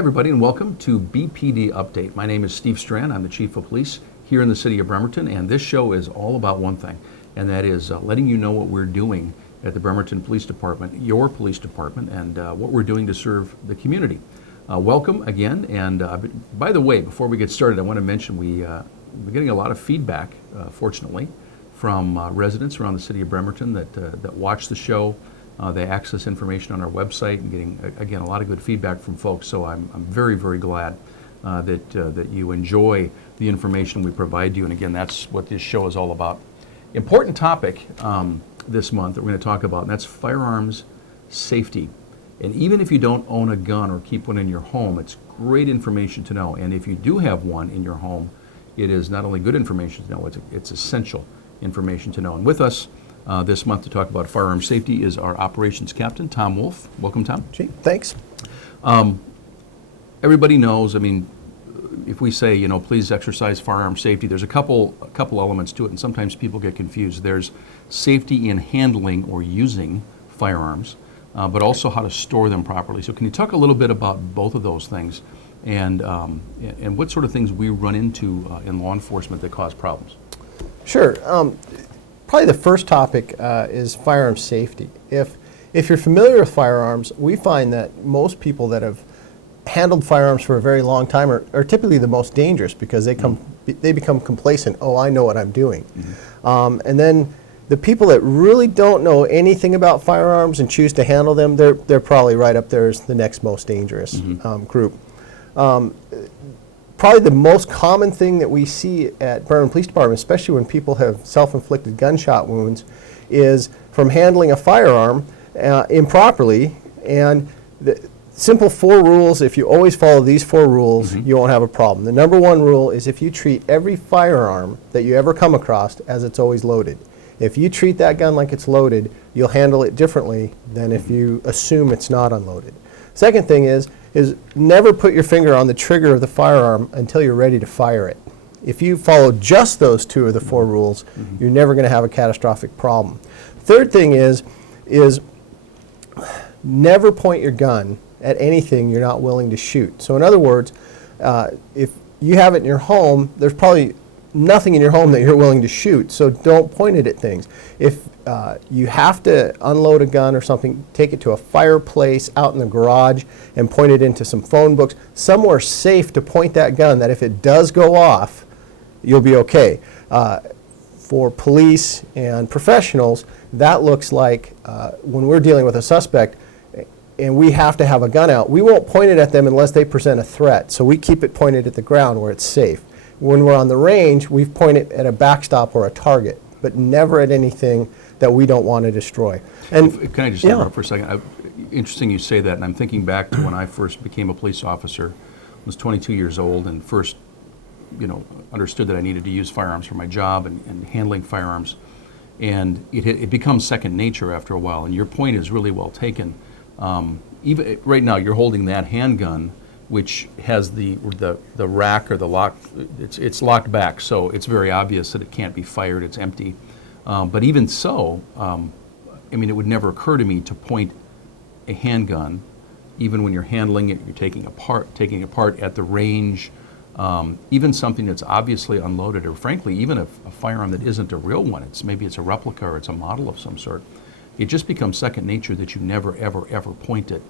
everybody, and welcome to BPD Update. My name is Steve Strand. I'm the Chief of Police here in the city of Bremerton, and this show is all about one thing, and that is letting you know what we're doing at the Bremerton Police Department, your police department, and what we're doing to serve the community. Welcome again, and by the way, before we get started, I want to mention we're getting a lot of feedback, fortunately, from residents around the city of Bremerton that watch the show. They access information on our website and getting, again, a lot of good feedback from folks. So I'm very, very glad that you enjoy the information we provide you. And again, that's what this show is all about. Important topic this month that we're going to talk about, and that's firearms safety. And even if you don't own a gun or keep one in your home, it's great information to know. And if you do have one in your home, it is not only good information to know, it's essential information to know. And with us this month to talk about firearm safety is our operations captain, Tom Wolf. Welcome, Tom. Gee, thanks. Everybody knows, I mean, if we say, please exercise firearm safety, there's a couple elements to it, and sometimes people get confused. There's safety in handling or using firearms, but also how to store them properly. So can you talk a little bit about both of those things and what sort of things we run into in law enforcement that cause problems? Sure. Probably the first topic is firearm safety. If you're familiar with firearms, we find that most people that have handled firearms for a very long time are typically the most dangerous because they become complacent. Oh, I know what I'm doing. Mm-hmm. And then the people that really don't know anything about firearms and choose to handle them, they're probably right up there as the next most dangerous group. Probably the most common thing that we see at Bremerton Police Department, especially when people have self-inflicted gunshot wounds, is from handling a firearm improperly. And the simple 4 rules, if you always follow these 4 rules, you won't have a problem. The number 1 rule is if you treat every firearm that you ever come across as it's always loaded. If you treat that gun like it's loaded, you'll handle it differently than if you assume it's not unloaded. Second thing is never put your finger on the trigger of the firearm until you're ready to fire it. If you follow just those 2 of the 4 rules, you're never going to have a catastrophic problem. Third thing is never point your gun at anything you're not willing to shoot. So in other words, if you have it in your home, there's probably nothing in your home that you're willing to shoot, so don't point it at things. If you have to unload a gun or something, take it to a fireplace out in the garage and point it into some phone books, somewhere safe to point that gun that if it does go off, you'll be okay. For police and professionals, that looks like when we're dealing with a suspect and we have to have a gun out, we won't point it at them unless they present a threat, so we keep it pointed at the ground where it's safe. When we're on the range, we point it at a backstop or a target, but never at anything that we don't want to destroy. And can I just interrupt for a second? Interesting you say that, and I'm thinking back to when I first became a police officer. I was 22 years old and first, understood that I needed to use firearms for my job and handling firearms. And it becomes second nature after a while, and your point is really well taken. Even right now, you're holding that handgun, which has the rack or the lock, it's locked back, so it's very obvious that it can't be fired, it's empty. But even so, it would never occur to me to point a handgun, even when you're handling it, you're taking it apart at the range, even something that's obviously unloaded, or frankly, even a firearm that isn't a real one, maybe it's a replica or it's a model of some sort. It just becomes second nature that you never, ever, ever point it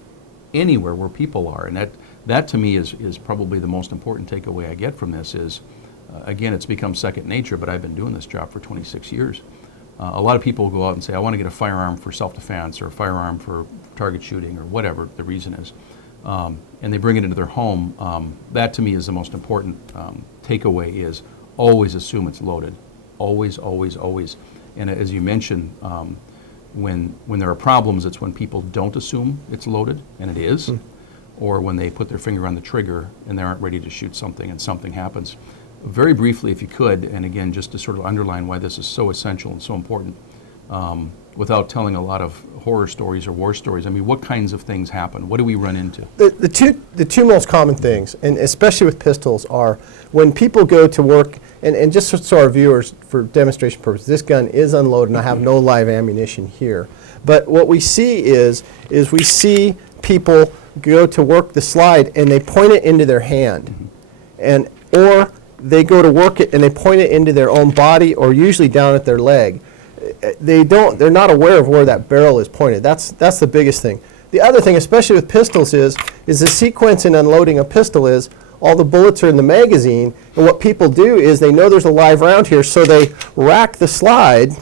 anywhere where people are, and that to me is probably the most important takeaway I get from this is, again, it's become second nature, but I've been doing this job for 26 years. A lot of people go out and say, I want to get a firearm for self-defense or a firearm for target shooting or whatever the reason is, and they bring it into their home. That to me is the most important takeaway is always assume it's loaded. Always, always, always. And as you mentioned, when there are problems, it's when people don't assume it's loaded, and it is, or when they put their finger on the trigger and they aren't ready to shoot something and something happens. Very briefly, if you could, and again, just to sort of underline why this is so essential and so important, without telling a lot of horror stories or war stories, what kinds of things happen? What do we run into? The two most common things, and especially with pistols, are when people go to work, and just so our viewers, for demonstration purposes, this gun is unloaded and I have no live ammunition here. But what we see is we see people go to work the slide and they point it into their hand, or they go to work it and they point it into their own body, or usually down at their leg. They're not aware of where that barrel is pointed. That's the biggest thing. The other thing, especially with pistols, is the sequence in unloading a pistol is all the bullets are in the magazine, and what people do is they know there's a live round here, so they rack the slide.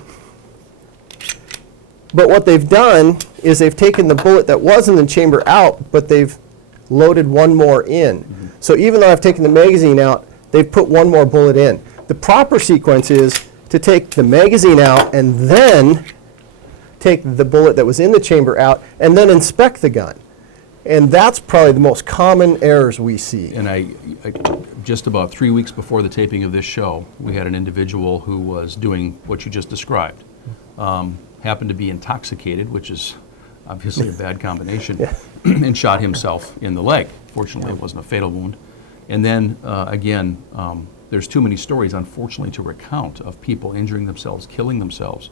But what they've done is they've taken the bullet that was in the chamber out, but they've loaded one more in. So even though I've taken the magazine out, they've put one more bullet in. The proper sequence is to take the magazine out and then take the bullet that was in the chamber out and then inspect the gun. And that's probably the most common errors we see. And I just about 3 weeks before the taping of this show, we had an individual who was doing what you just described. Happened to be intoxicated, which is obviously a bad combination, and shot himself in the leg. Fortunately, it wasn't a fatal wound. And then, again, there's too many stories, unfortunately, to recount of people injuring themselves, killing themselves.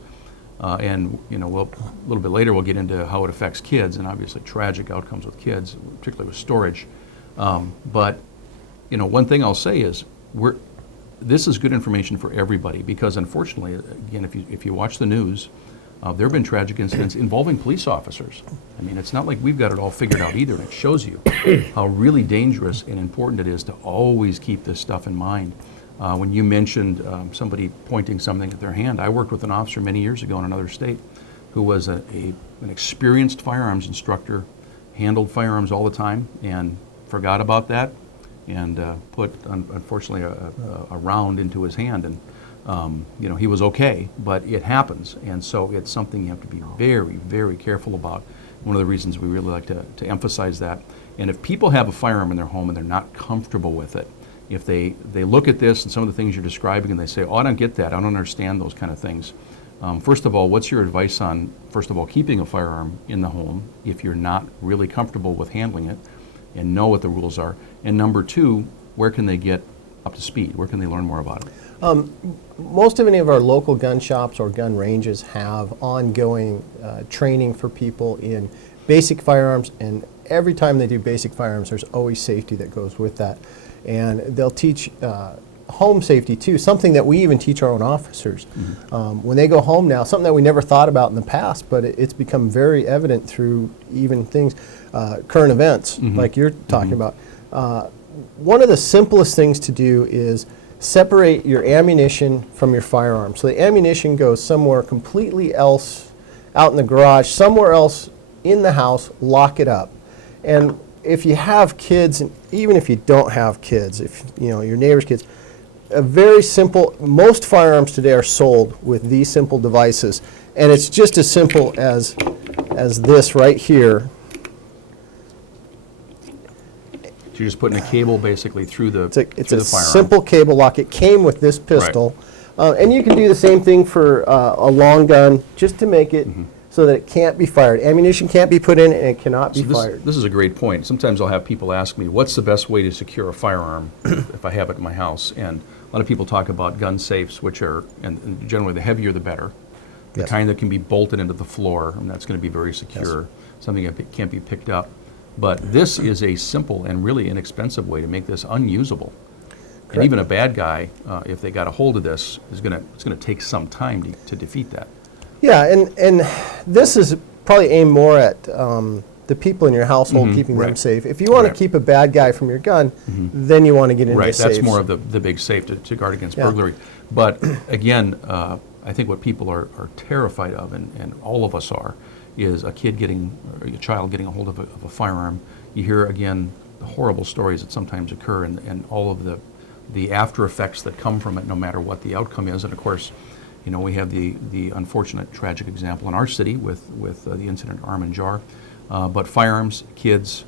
And a little bit later, we'll get into how it affects kids, and obviously tragic outcomes with kids, particularly with storage. But one thing I'll say is this is good information for everybody, because unfortunately, again, if you watch the news, there have been tragic incidents involving police officers. I mean, it's not like we've got it all figured out either, and it shows you how really dangerous and important it is to always keep this stuff in mind. When you mentioned somebody pointing something at their hand, I worked with an officer many years ago in another state who was an experienced firearms instructor, handled firearms all the time, and forgot about that, and put, unfortunately, a round into his hand. And he was okay, but it happens, and so it's something you have to be very, very careful about. One of the reasons we really like to emphasize that. And if people have a firearm in their home and they're not comfortable with it, if they look at this and some of the things you're describing and they say, oh, I don't get that, I don't understand those kind of things. First of all, what's your advice on, first of all, keeping a firearm in the home if you're not really comfortable with handling it and know what the rules are? And number two, where can they get up to speed? Where can they learn more about it? Most of any of our local gun shops or gun ranges have ongoing training for people in basic firearms, and every time they do basic firearms, there's always safety that goes with that. And they'll teach home safety too, something that we even teach our own officers. When they go home now, something that we never thought about in the past, but it's become very evident through even things, current events like you're talking about. One of the simplest things to do is separate your ammunition from your firearm. So the ammunition goes somewhere completely else, out in the garage, somewhere else in the house, lock it up. And if you have kids, and even if you don't have kids, if your neighbor's kids, a very simple, most firearms today are sold with these simple devices, and it's just as simple as this right here. So you're just putting a cable basically through the It's a firearm. simple cable lock. It came with this pistol. And you can do the same thing for a long gun, just to make it so that it can't be fired. Ammunition can't be put in and it cannot be fired. This is a great point. Sometimes I'll have people ask me, what's the best way to secure a firearm if I have it in my house? And a lot of people talk about gun safes, which are, and generally the heavier the better. The kind that can be bolted into the floor, and that's going to be very secure, something that can't be picked up. But this is a simple and really inexpensive way to make this unusable. Correct. And even a bad guy, if they got a hold of this, it's going to take some time to defeat that. Yeah, and this is probably aimed more at the people in your household, keeping them safe. If you want to keep a bad guy from your gun, then you want to get into safes. That's more of the big safe to guard against burglary. But again, I think what people are terrified of, and all of us are, is a child getting a hold of a firearm. You hear, again, the horrible stories that sometimes occur, and all of the after effects that come from it, no matter what the outcome is. And of course, we have the unfortunate tragic example in our city with the incident at Arm & Jar. But firearms, kids,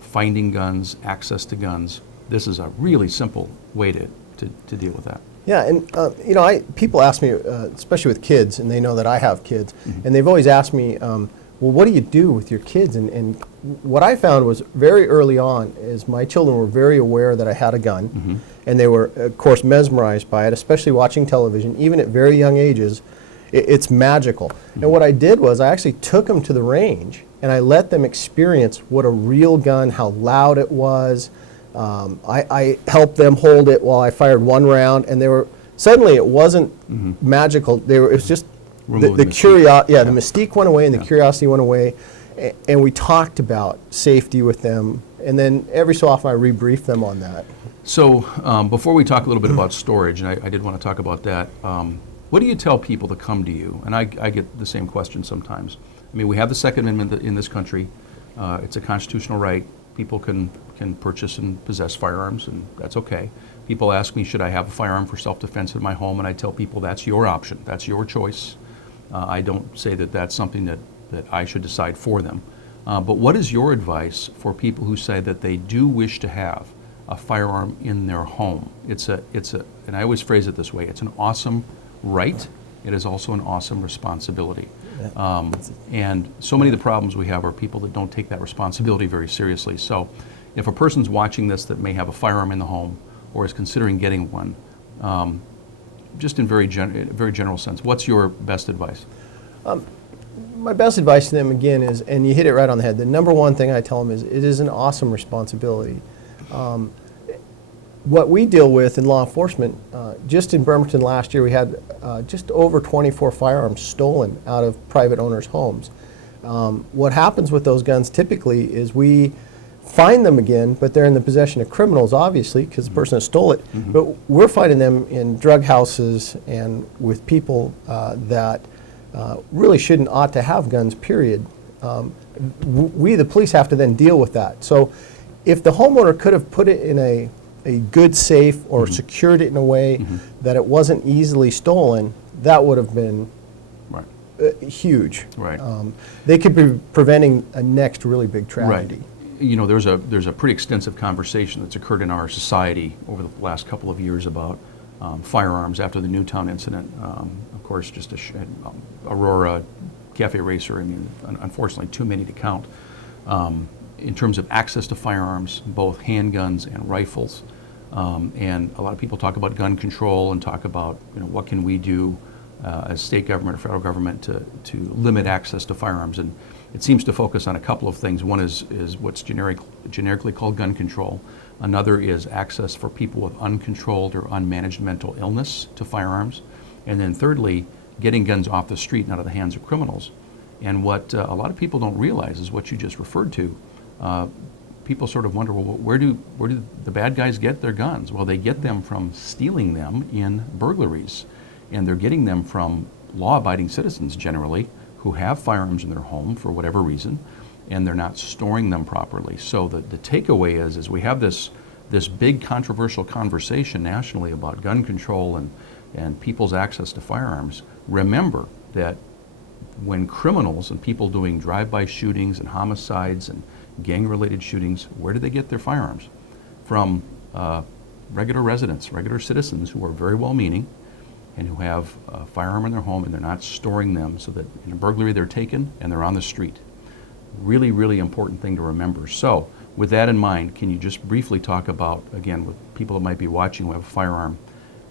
finding guns, access to guns, this is a really simple way to deal with that. Yeah, and people ask me, especially with kids, and they know that I have kids, and they've always asked me, well, what do you do with your kids? And what I found was very early on is my children were very aware that I had a gun, and they were, of course, mesmerized by it, especially watching television, even at very young ages. It's magical. And what I did was I actually took them to the range, and I let them experience what a real gun, how loud it was. I helped them hold it while I fired one round, and suddenly it wasn't magical. It was just Remove the the mystique. curiosity. Yeah, Yeah. the mystique went away and the Yeah. curiosity went away, and we talked about safety with them. And then every so often I rebrief them on that. So before we talk a little bit about storage, and I did want to talk about that, what do you tell people to come to you? And I get the same question sometimes. I mean, we have the Second Amendment in this country. It's a constitutional right. People can purchase and possess firearms, and that's okay. People ask me, should I have a firearm for self-defense in my home? And I tell people that's your option. That's your choice. I don't say that that's something that I should decide for them. But what is your advice for people who say that they do wish to have a firearm in their home? And I always phrase it this way, it's an awesome right. It is also an awesome responsibility. And so many of the problems we have are people that don't take that responsibility very seriously. So if a person's watching this that may have a firearm in the home or is considering getting one, just in very general sense, what's your best advice? My best advice to them again is, and you hit it right on the head, the number one thing I tell them is it is an awesome responsibility. What we deal with in law enforcement, just in Bremerton last year, we had just over 24 firearms stolen out of private owners' homes. What happens with those guns typically is we find them again, but they're in the possession of criminals, obviously, because the person that stole it. But we're finding them in drug houses and with people that really ought to have guns, period. We, the police, have to then deal with that. So if the homeowner could have put it in a good safe or secured it in a way that it wasn't easily stolen, that would have been Right. Huge. Right. They could be preventing a next really big tragedy. Right. You know, there's a pretty extensive conversation that's occurred in our society over the last couple of years about firearms after the Newtown incident. Of course, just Aurora, Cafe Racer, I mean, unfortunately too many to count. In terms of access to firearms, both handguns and rifles. And a lot of people talk about gun control and talk about, what can we do as state government or federal government to limit access to firearms. And it seems to focus on a couple of things. One is what's generically called gun control. Another is access for people with uncontrolled or unmanaged mental illness to firearms. And then thirdly, getting guns off the street and out of the hands of criminals. And what a lot of people don't realize is what you just referred to. People sort of wonder, well, where do the bad guys get their guns? Well, they get them from stealing them in burglaries. And they're getting them from law-abiding citizens generally who have firearms in their home for whatever reason, and they're not storing them properly. So the takeaway is we have this big controversial conversation nationally about gun control and people's access to firearms. Remember that when criminals and people doing drive-by shootings and homicides and gang-related shootings, where do they get their firearms? From regular residents, regular citizens who are very well-meaning and who have a firearm in their home and they're not storing them so that in a burglary they're taken and they're on the street. Really, really important thing to remember. So with that in mind, can you just briefly talk about, again, with people that might be watching who have a firearm,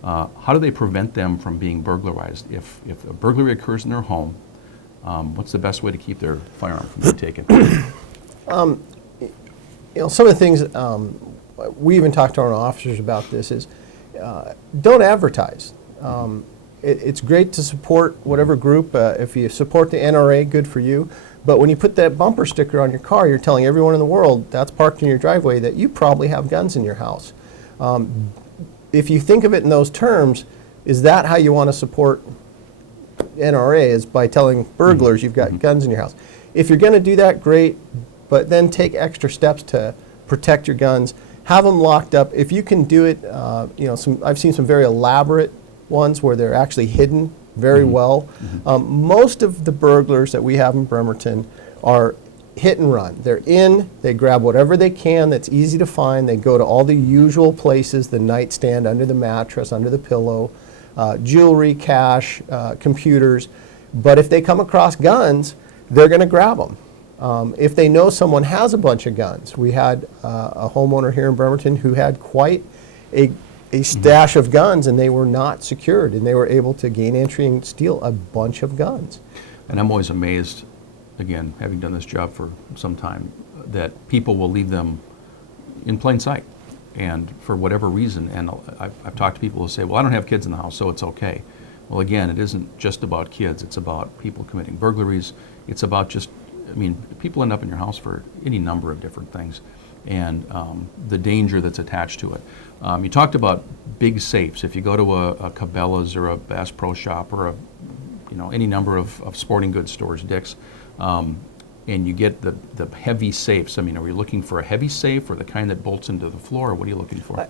how do they prevent them from being burglarized? If a burglary occurs in their home, what's the best way to keep their firearm from being taken? Some of the things we even talked to our officers about this is don't advertise. It's great to support whatever group. If you support the NRA, good for you. But when you put that bumper sticker on your car, you're telling everyone in the world that's parked in your driveway that you probably have guns in your house. If you think of it in those terms, is that how you want to support NRA, is by telling burglars you've got guns in your house? If you're going to do that, great, but then take extra steps to protect your guns. Have them locked up. If you can do it, I've seen some very elaborate ones where they're actually hidden very well. Most of the burglars that we have in Bremerton are hit and run. They're in, they grab whatever they can that's easy to find. They go to all the usual places, the nightstand, under the mattress, under the pillow, jewelry, cash, computers. But if they come across guns, they're going to grab them. If they know someone has a bunch of guns, we had a homeowner here in Bremerton who had quite a stash of guns, and they were not secured, and they were able to gain entry and steal a bunch of guns. And I'm always amazed again, having done this job for some time, that people will leave them in plain sight. And for whatever reason, and I've talked to people who say, well, I don't have kids in the house, so it's okay. Well, again, it isn't just about kids. It's about people committing burglaries. It's about just, I mean, people end up in your house for any number of different things, and the danger that's attached to it. You talked about big safes. If you go to a Cabela's or a Bass Pro Shop or any number of sporting goods stores, Dick's, and you get the heavy safes. I mean, are we looking for a heavy safe or the kind that bolts into the floor, or what are you looking for?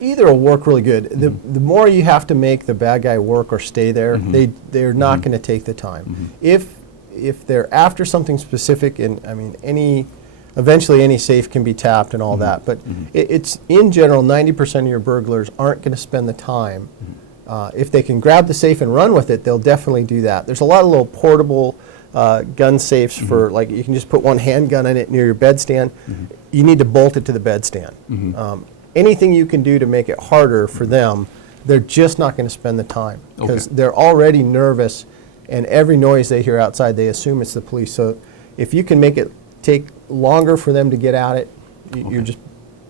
Either will work really good. The more you have to make the bad guy work or stay there, they're not going to take the time. If they're after something specific, and I mean, eventually any safe can be tapped and all that, but it's in general 90% of your burglars aren't going to spend the time. If they can grab the safe and run with it, they'll definitely do that. There's a lot of little portable gun safes for, like, you can just put one handgun in it near your bedstand. You need to bolt it to the bedstand. Anything you can do to make it harder for them, they're just not going to spend the time because they're already nervous, and every noise they hear outside, they assume it's the police. So if you can make it take longer for them to get at it, you're just,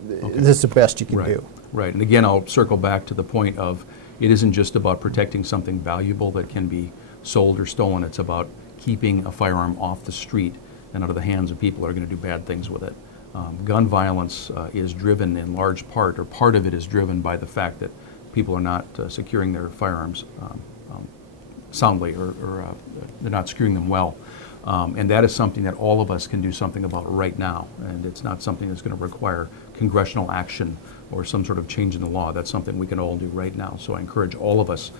this is the best you can do. Right, and again, I'll circle back to the point of it isn't just about protecting something valuable that can be sold or stolen. It's about keeping a firearm off the street and out of the hands of people who are going to do bad things with it. Gun violence is driven in large part, or part of it is driven by the fact that people are not securing their firearms soundly, or they're not securing them well. And that is something that all of us can do something about right now. And it's not something that's going to require congressional action or some sort of change in the law. That's something we can all do right now. So I encourage all of us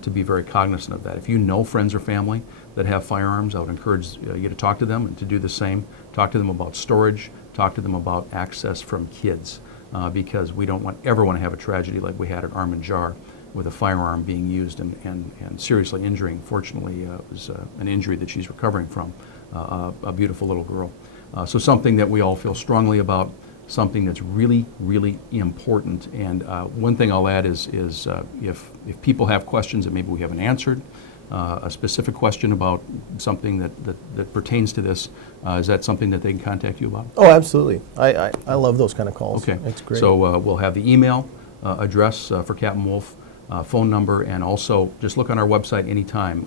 to be very cognizant of that. If you know friends or family that have firearms, I would encourage you to talk to them and to do the same. Talk to them about storage. Talk to them about access from kids, because we don't ever want to have a tragedy like we had at Arm & Jar with a firearm being used and seriously injuring. Fortunately, it was an injury that she's recovering from, a beautiful little girl. So something that we all feel strongly about, something that's really, really important. And one thing I'll add is if people have questions that maybe we haven't answered, a specific question about something that pertains to this, is that something that they can contact you about? Oh, absolutely. I love those kind of calls. Okay. It's great. So we'll have the email address for Captain Wolf, phone number, and also just look on our website anytime.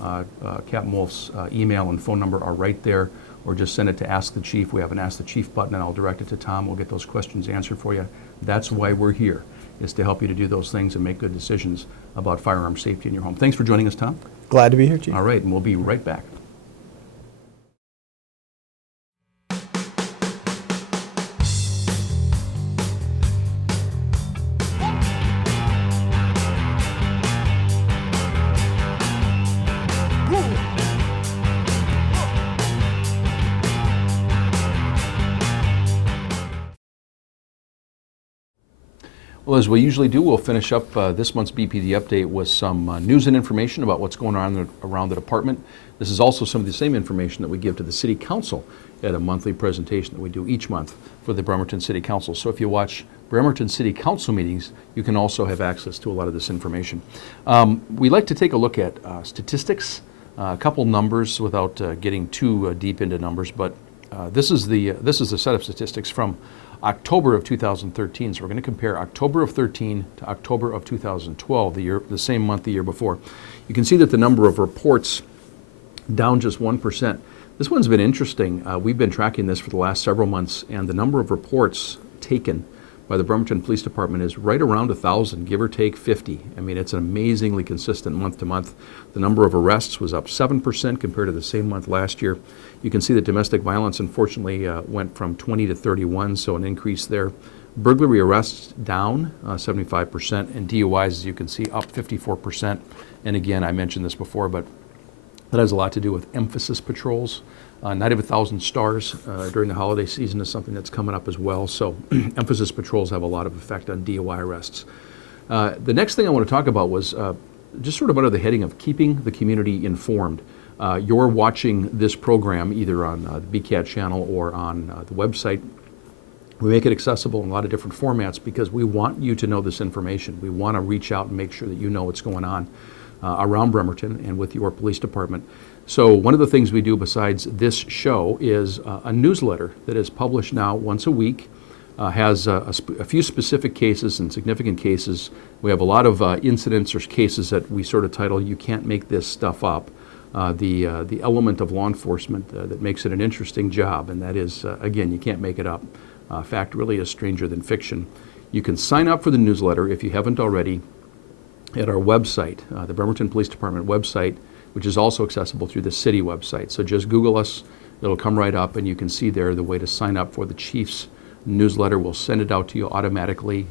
Captain Wolf's email and phone number are right there, or just send it to Ask the Chief. We have an Ask the Chief button, and I'll direct it to Tom. We'll get those questions answered for you. That's why we're here, is to help you to do those things and make good decisions about firearm safety in your home. Thanks for joining us, Tom. Glad to be here, Chief. All right, and we'll be right back. Well, as we usually do, we'll finish up this month's BPD update with some news and information about what's going on around the department. This is also some of the same information that we give to the City Council at a monthly presentation that we do each month for the Bremerton City Council. So if you watch Bremerton City Council meetings, you can also have access to a lot of this information. We like to take a look at statistics, a couple numbers without getting too deep into numbers, but this is the set of statistics from October of 2013. So we're going to compare October of 13 to October of 2012, the same month the year before. You can see that the number of reports down just 1%. This one's been interesting. We've been tracking this for the last several months, and the number of reports taken by the Bremerton Police Department is right around 1,000, give or take 50. I mean, it's an amazingly consistent month to month. The number of arrests was up 7% compared to the same month last year. You can see that domestic violence, unfortunately, went from 20 to 31, so an increase there. Burglary arrests down 75%, and DUIs, as you can see, up 54%. And again, I mentioned this before, but that has a lot to do with emphasis patrols. Night of 1,000 stars during the holiday season is something that's coming up as well. So emphasis patrols have a lot of effect on DUI arrests. The next thing I want to talk about was just sort of under the heading of keeping the community informed. You're watching this program either on the BCAT channel or on the website. We make it accessible in a lot of different formats because we want you to know this information. We want to reach out and make sure that you know what's going on. around Bremerton and with your police department. So one of the things we do besides this show is a newsletter that is published now once a week. Has a few specific cases and significant cases. We have a lot of incidents or cases that we sort of title, "You Can't Make This Stuff Up." The element of law enforcement that makes it an interesting job, and that is, again, you can't make it up. Fact really is stranger than fiction. You can sign up for the newsletter if you haven't already at our website, the Bremerton Police Department website, which is also accessible through the city website. So just Google us, it'll come right up, and you can see there the way to sign up for the Chief's newsletter. We'll send it out to you automatically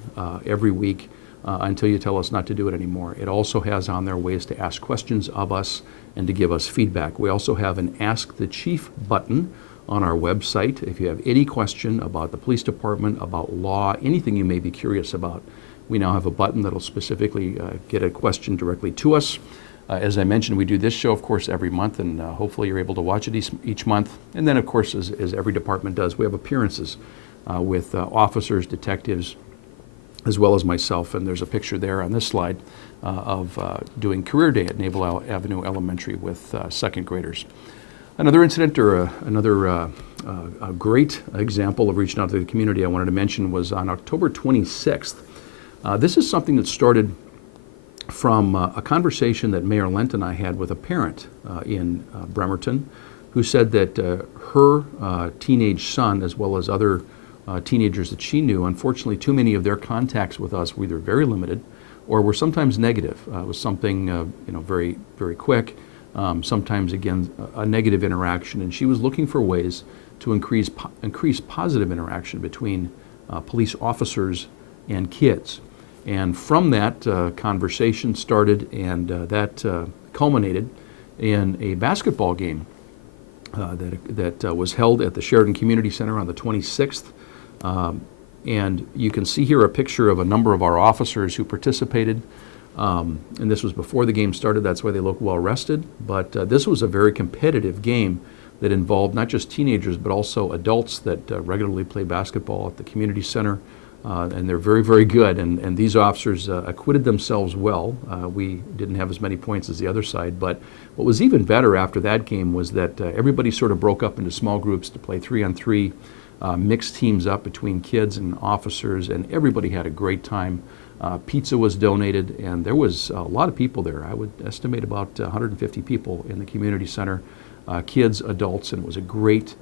every week until you tell us not to do it anymore. It also has on there ways to ask questions of us and to give us feedback. We also have an Ask the Chief button on our website. If you have any question about the police department, about law, anything you may be curious about, we now have a button that'll specifically get a question directly to us. As I mentioned, we do this show, of course, every month, and hopefully you're able to watch it each month. And then, of course, as every department does, we have appearances with officers, detectives, as well as myself. And there's a picture there on this slide of doing career day at Naval Avenue Elementary with second graders. Another incident or another great example of reaching out to the community I wanted to mention was on October 26th. This is something that started from a conversation that Mayor Lent and I had with a parent in Bremerton who said that her teenage son, as well as other teenagers that she knew, unfortunately, too many of their contacts with us were either very limited or were sometimes negative. It was something very, very quick. Sometimes, again, a negative interaction, and she was looking for ways to increase positive interaction between police officers and kids. And from that, conversation started, and that culminated in a basketball game that was held at the Sheridan Community Center on the 26th. And you can see here a picture of a number of our officers who participated. And this was before the game started. That's why they look well rested. But this was a very competitive game that involved not just teenagers, but also adults that regularly play basketball at the community center. And they're very, very good. And these officers acquitted themselves well. We didn't have as many points as the other side. But what was even better after that game was that everybody sort of broke up into small groups to play 3-on-3, mixed teams up between kids and officers, and everybody had a great time. Pizza was donated, and there was a lot of people there. I would estimate about 150 people in the community center, kids, adults, and it was a great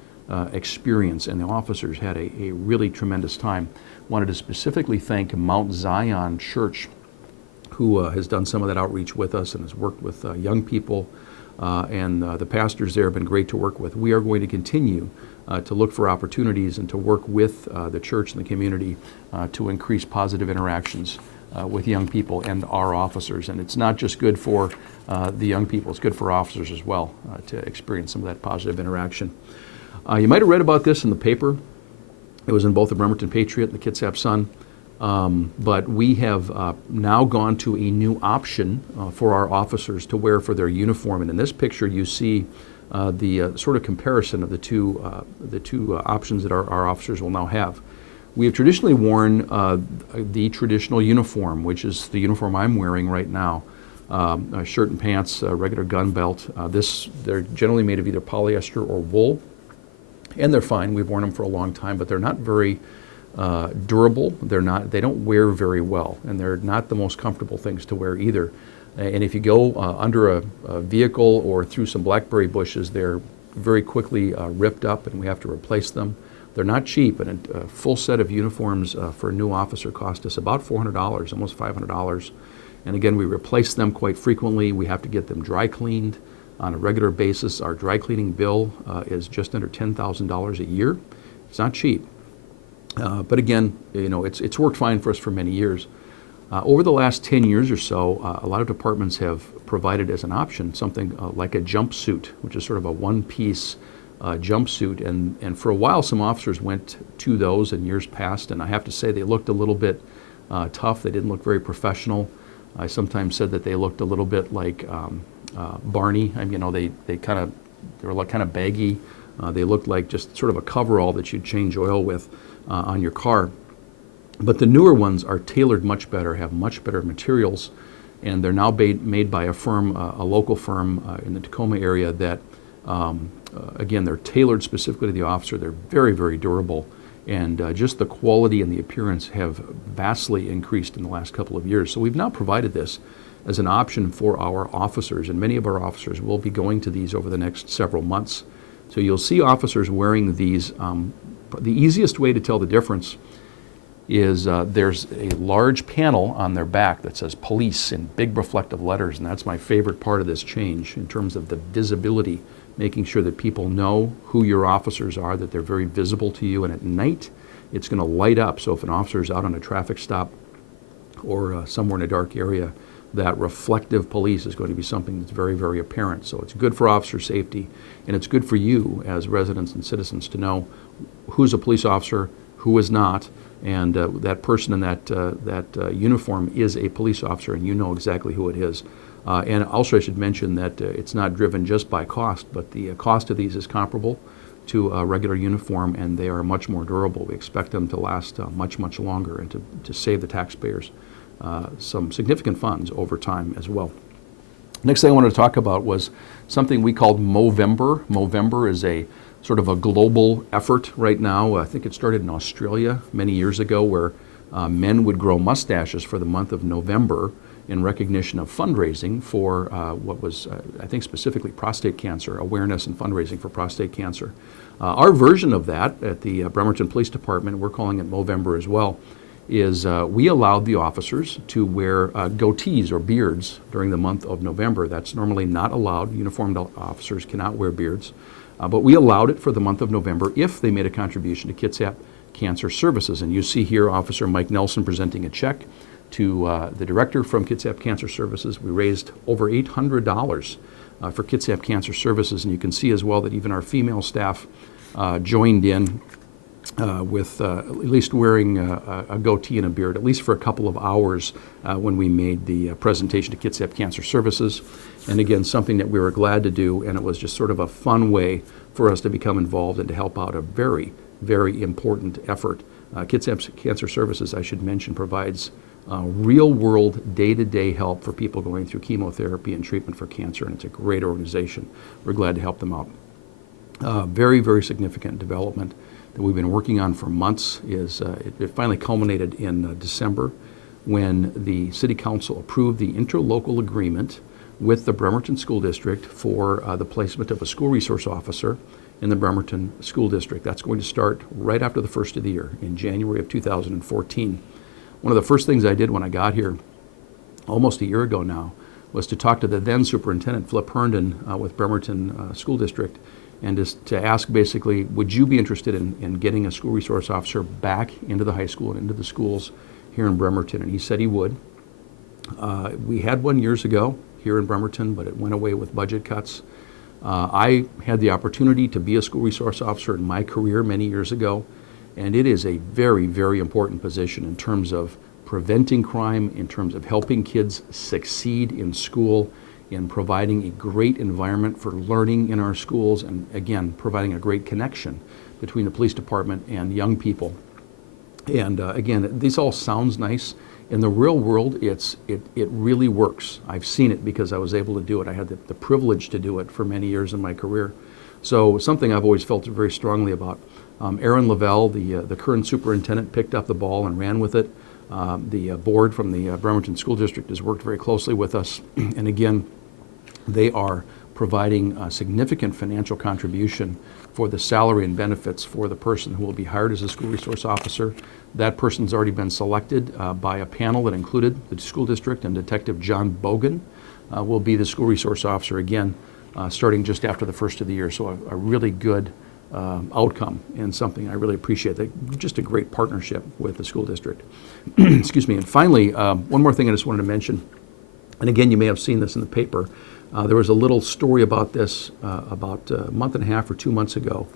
experience, and the officers had a really tremendous time. Wanted to specifically thank Mount Zion Church, who has done some of that outreach with us and has worked with young people, and the pastors there have been great to work with. We are going to continue to look for opportunities and to work with the church and the community to increase positive interactions with young people and our officers. And it's not just good for the young people, it's good for officers as well to experience some of that positive interaction. You might have read about this in the paper. It was in both the Bremerton Patriot and the Kitsap Sun. But we have now gone to a new option for our officers to wear for their uniform. And in this picture, you see the sort of comparison of the two options that our officers will now have. We have traditionally worn the traditional uniform, which is the uniform I'm wearing right now. A shirt and pants, a regular gun belt. They're generally made of either polyester or wool, and they're fine. We've worn them for a long time, but they're not very durable. They don't wear very well, and they're not the most comfortable things to wear either. And if you go under a vehicle or through some blackberry bushes, they're very quickly ripped up, and we have to replace them. They're not cheap, and a full set of uniforms for a new officer cost us about $400, almost $500. And again, we replace them quite frequently. We have to get them dry cleaned on a regular basis. Our dry cleaning bill is just under $10,000 a year. It's not cheap. But again, it's worked fine for us for many years. Over the last 10 years or so, a lot of departments have provided as an option something like a jumpsuit, which is sort of a one-piece jumpsuit. And for a while, some officers went to those in years past, and I have to say they looked a little bit tough. They didn't look very professional. I sometimes said that they looked a little bit like Barney. I mean, they were like kind of baggy. They looked like just sort of a coverall that you'd change oil with on your car. But the newer ones are tailored much better, have much better materials, and they're now made by a firm, a local firm in the Tacoma area that, again, they're tailored specifically to the officer. They're very, very durable, and just the quality and the appearance have vastly increased in the last couple of years. So we've now provided this as an option for our officers, and many of our officers will be going to these over the next several months. So you'll see officers wearing these. The easiest way to tell the difference is there's a large panel on their back that says police in big reflective letters, and that's my favorite part of this change in terms of the visibility, making sure that people know who your officers are, that they're very visible to you, and at night it's going to light up. So if an officer is out on a traffic stop or somewhere in a dark area, that reflective police is going to be something that's very, very apparent. So it's good for officer safety, and it's good for you as residents and citizens to know who's a police officer, who is not, and that person in that uniform is a police officer, and you know exactly who it is. And also I should mention that it's not driven just by cost, but the cost of these is comparable to a regular uniform, and they are much more durable. We expect them to last much, much longer, and to save the taxpayers some significant funds over time as well. Next thing I wanted to talk about was something we called Movember. Movember is a sort of a global effort right now. I think it started in Australia many years ago, where men would grow mustaches for the month of November in recognition of fundraising for what was, I think, specifically prostate cancer, awareness and fundraising for prostate cancer. Our version of that at the Bremerton Police Department, we're calling it Movember as well, is we allowed the officers to wear goatees or beards during the month of November. That's normally not allowed. Uniformed officers cannot wear beards. But we allowed it for the month of November if they made a contribution to Kitsap Cancer Services. And you see here Officer Mike Nelson presenting a check to the director from Kitsap Cancer Services. We raised over $800 for Kitsap Cancer Services, and you can see as well that even our female staff joined in with at least wearing a goatee and a beard, at least for a couple of hours when we made the presentation to Kitsap Cancer Services. And again, something that we were glad to do, and it was just sort of a fun way for us to become involved and to help out a very, very important effort. Kitsap Cancer Services, I should mention, provides real-world, day-to-day help for people going through chemotherapy and treatment for cancer, and it's a great organization. We're glad to help them out. Very, very significant development that we've been working on for months is it finally culminated in December when the City Council approved the interlocal agreement with the Bremerton School District for the placement of a school resource officer in the Bremerton School District. That's going to start right after the first of the year, in January of 2014. One of the first things I did when I got here, almost a year ago now, was to talk to the then superintendent, Flip Herndon, with Bremerton School District, and just to ask basically, would you be interested in getting a school resource officer back into the high school and into the schools here in Bremerton? And he said he would. We had one years ago here in Bremerton, but it went away with budget cuts. I had the opportunity to be a school resource officer in my career many years ago, and it is a very, very important position in terms of preventing crime, in terms of helping kids succeed in school, in providing a great environment for learning in our schools, and again, providing a great connection between the police department and young people. And again, this all sounds nice. In the real world, it really works. I've seen it because I was able to do it. I had the privilege to do it for many years in my career. So something I've always felt very strongly about. Aaron Lavelle, the current superintendent, picked up the ball and ran with it. The board from the Bremerton School District has worked very closely with us. And again, they are providing a significant financial contribution for the salary and benefits for the person who will be hired as a school resource officer. That person's already been selected by a panel that included the school district, and Detective John Bogan will be the school resource officer again, starting just after the first of the year. So a really good outcome, and something I really appreciate. Just a great partnership with the school district. Excuse me. And finally, one more thing I just wanted to mention, and again, you may have seen this in the paper. There was a little story about this about a month and a half or 2 months ago.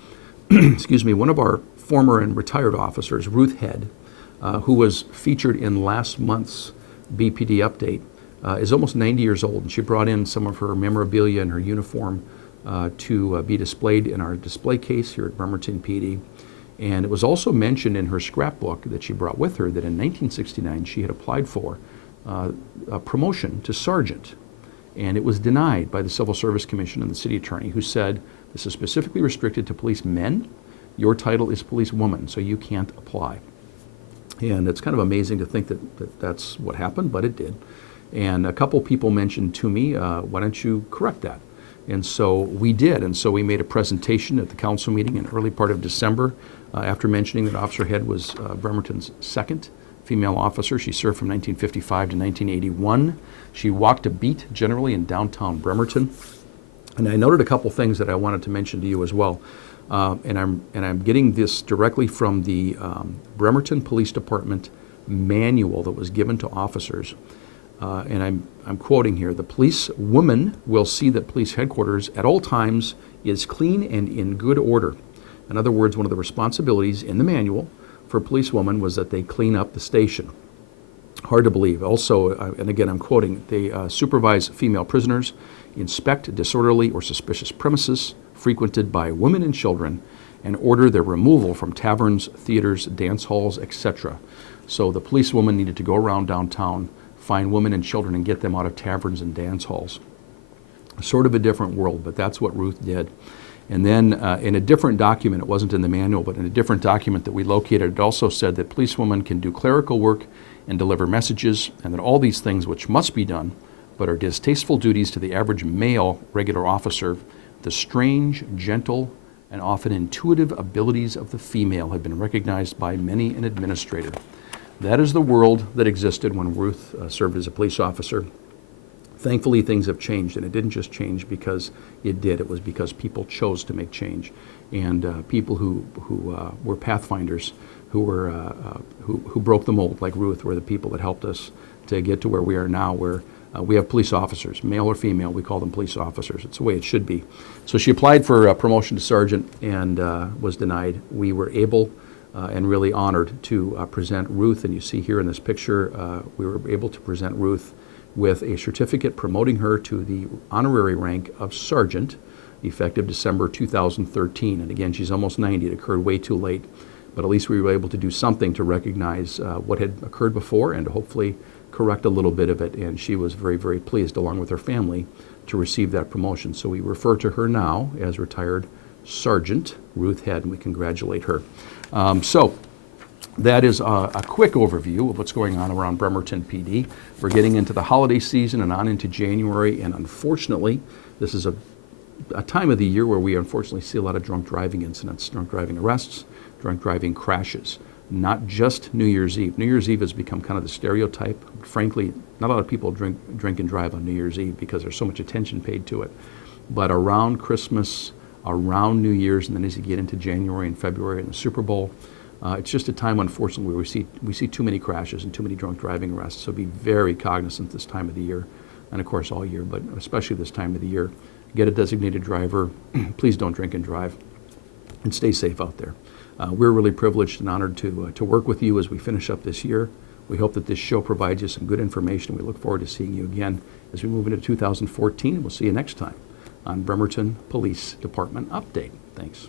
Excuse me. One of our former and retired officers, Ruth Head, who was featured in last month's BPD update, is almost 90 years old, and she brought in some of her memorabilia and her uniform to be displayed in our display case here at Bremerton PD. And it was also mentioned in her scrapbook that she brought with her that in 1969 she had applied for a promotion to sergeant. And it was denied by the Civil Service Commission and the city attorney, who said, this is specifically restricted to policemen. Your title is policewoman, so you can't apply. And it's kind of amazing to think that that's what happened, but it did. And a couple people mentioned to me, why don't you correct that? And so we did. And so we made a presentation at the council meeting in the early part of December, after mentioning that Officer Head was Bremerton's second female officer. She served from 1955 to 1981. She walked a beat generally in downtown Bremerton. And I noted a couple things that I wanted to mention to you as well. And I'm getting this directly from the Bremerton Police Department manual that was given to officers. And I'm quoting here: the police woman will see that police headquarters at all times is clean and in good order. In other words, one of the responsibilities in the manual for policewoman was that they clean up the station. Hard to believe. Also, and again I'm quoting, they supervise female prisoners, inspect disorderly or suspicious premises frequented by women and children, and order their removal from taverns, theaters, dance halls, etc. So the policewoman needed to go around downtown, find women and children, and get them out of taverns and dance halls. Sort of a different world, but that's what Ruth did. And then in a different document, it wasn't in the manual, but in a different document that we located, it also said that policewomen can do clerical work and deliver messages, and that all these things which must be done, but are distasteful duties to the average male regular officer, the strange, gentle, and often intuitive abilities of the female have been recognized by many an administrator. That is the world that existed when Ruth served as a police officer. Thankfully, things have changed, and it didn't just change because it did. It was because people chose to make change, and people who were pathfinders, who broke the mold, like Ruth, were the people that helped us to get to where we are now, where we have police officers, male or female. We call them police officers. It's the way it should be. So she applied for a promotion to sergeant and was denied. We were able and really honored to present Ruth, and you see here in this picture, we were able to present Ruth with a certificate promoting her to the honorary rank of sergeant, effective December 2013. And again, she's almost 90. It occurred way too late, but at least we were able to do something to recognize what had occurred before and to hopefully correct a little bit of it. And she was very, very pleased, along with her family, to receive that promotion. So we refer to her now as retired Sergeant Ruth Head, and we congratulate her. So that is a quick overview of what's going on around Bremerton PD. We're getting into the holiday season and on into January, and unfortunately, this is a time of the year where we unfortunately see a lot of drunk driving incidents, drunk driving arrests, drunk driving crashes. Not just New Year's Eve. New Year's Eve has become kind of the stereotype. Frankly, not a lot of people drink and drive on New Year's Eve because there's so much attention paid to it. But around Christmas, around New Year's, and then as you get into January and February and the Super Bowl, it's just a time, unfortunately, where we see too many crashes and too many drunk driving arrests. So be very cognizant this time of the year, and of course all year, but especially this time of the year. Get a designated driver. Please don't drink and drive, and stay safe out there. We're really privileged and honored to work with you as we finish up this year. We hope that this show provides you some good information. We look forward to seeing you again as we move into 2014. We'll see you next time on Bremerton Police Department Update. Thanks.